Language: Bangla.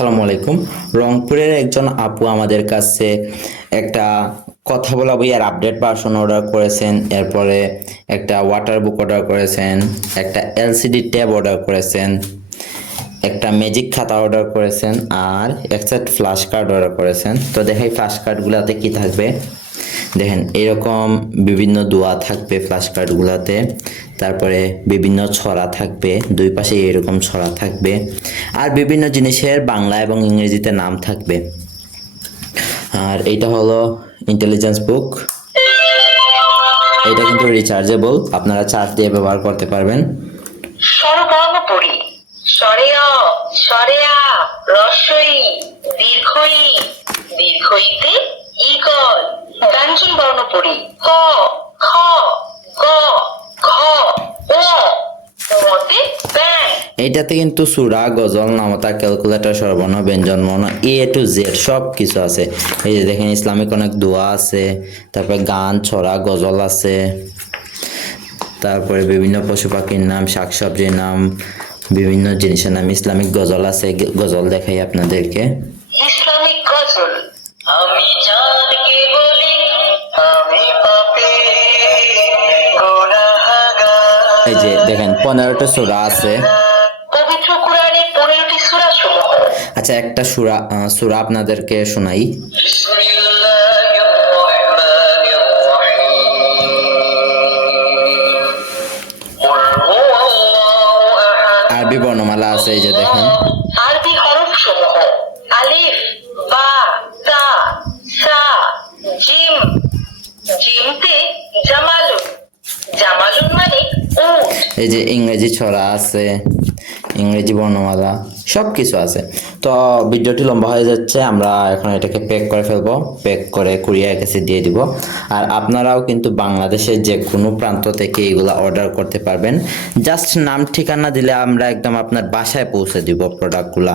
আসসালামু আলাইকুম। রংপুরের একজন আপু আমাদের কাছে একটা কথা বলা বইয়ের আপডেট ভার্সন অর্ডার করেছেন, এরপরে একটা ওয়াটার বুক অর্ডার করেছেন, একটা এলসিডি ট্যাব অর্ডার করেছেন, একটা ম্যাজিক খাতা অর্ডার করেছেন, আর এক সেট ফ্ল্যাশ কার্ড অর্ডার করেছেন। তো দেখাই ফ্ল্যাশ কার্ডগুলোতে কি থাকবে। দেখেন এরকম বিভিন্ন দোয়া থাকবে ফ্ল্যাশ কার্ডগুলোতে, তারপরে বিভিন্ন ছড়া থাকবে, দুই পাশে এরকম ছড়া থাকবে, আর বিভিন্ন জিনিসের বাংলা এবং ইংরেজিতে নাম থাকবে। আর এটা হলো ইন্টেলিজেন্স বুক। এটা কিন্তু রিচার্জেবল, আপনারা চার্জ দিয়ে ব্যবহার করতে পারবেন। স্বরবর্ণ পড়ি স্বরেয় স্বরেয়া রস্বই দীর্ঘই দীর্ঘইতে ইগল ব্যঞ্জন বর্ণ পড়ি ক খ গ ঘ ও মতে ব্যাং। এইটাতে কিন্তু সূরা, গজল, নামতা, ক্যালকুলেটর, স্বরবর্ণ, ব্যঞ্জনবর্ণ, এ টু জেড সব কিছু আছে। এই যে দেখেন ইসলামিক অনেক দোয়া আছে, তারপরে গান, ছড়া, গজল আছে, তারপরে বিভিন্ন পশু পাখির নাম, শাকসবজির নাম, বিভিন্ন জিনিসের নাম, ইসলামিক গজল আছে। গজল দেখাই আপনাদেরকে। ইসলামিক গজল আমি জানকে বলি আমি পাপী গুনাহগার। এই যে দেখেন 15টা সূরা আছে। পবিত্র কোরআনের 15টি সূরা সমূহ। আচ্ছা একটা সূরা আপনাদেরকে শোনাই। বিসমিল্লাহির রহমানির রহিম কুল হুয়াল্লাহু আহাদ। আরবি বর্ণমালা আছে, এই যে দেখেন। আরবি হরফ সমূহ আলিফ বা তা সা জিম। জিমতে জামালুন, জামালুন মানে উট। এই যে ইংরেজি ছড়া আছে, ইংরেজি বর্ণমালা সব কিছু আছে। তো ভিডিওটি লম্বা হয়ে যাচ্ছে, আমরা এখন এটাকে প্যাক করে ফেলবো। প্যাক করে কুরিয়ার কাছে দিয়ে দিব। আর আপনারাও কিন্তু বাংলাদেশের যে কোনো প্রান্ত থেকে এগুলা অর্ডার করতে পারবেন। জাস্ট নাম ঠিকানা দিলে আমরা একদম আপনার বাসায় পৌঁছে দিব প্রোডাক্টগুলা।